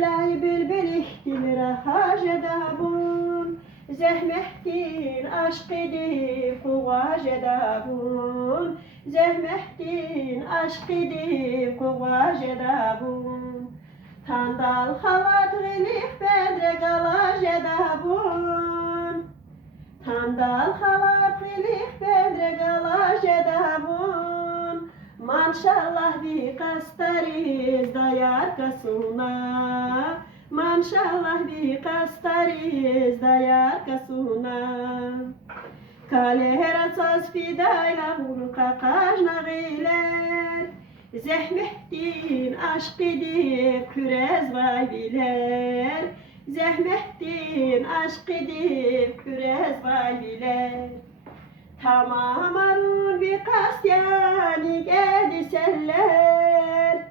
Lay bülbül ihtilir hacedabun Zehmehtin aşk edip kuvacedabun Zehmehtin aşk edip kuvacedabun Tandal halat gılih bedre galajedabun Tandal halat gılih bedre galajedabun Manşallah bi kastariz dayar kasuna Manşallah bi kastariz dayar kasuna Kalehera saz fidayla hulka kajna geyler Zehmettin aşk edip kürez vay biler Zehmettin aşk edip kürez vay biler Tamam arun bir kastyani geldi seller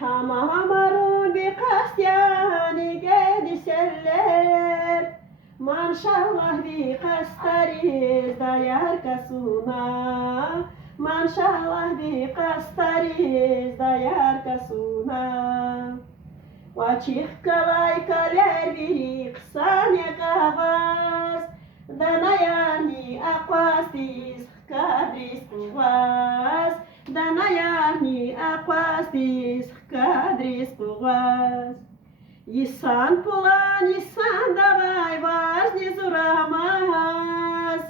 Tamam arun bir kastyani geldi seller Manşallah bir kastariz dayar kasuna Manşallah bir kastariz dayar kasuna Vaçih kalay kaler bir kısan yakavaz Danayani aquastis kadris kuvas Danayani aquastis kadris kuvas Yisan pulan yisan davay vaz nizuramaz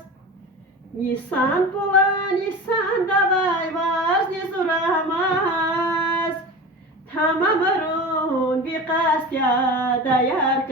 Yisan pulan yisan davay vaz nizuramaz Tamam arun bir kasya dayar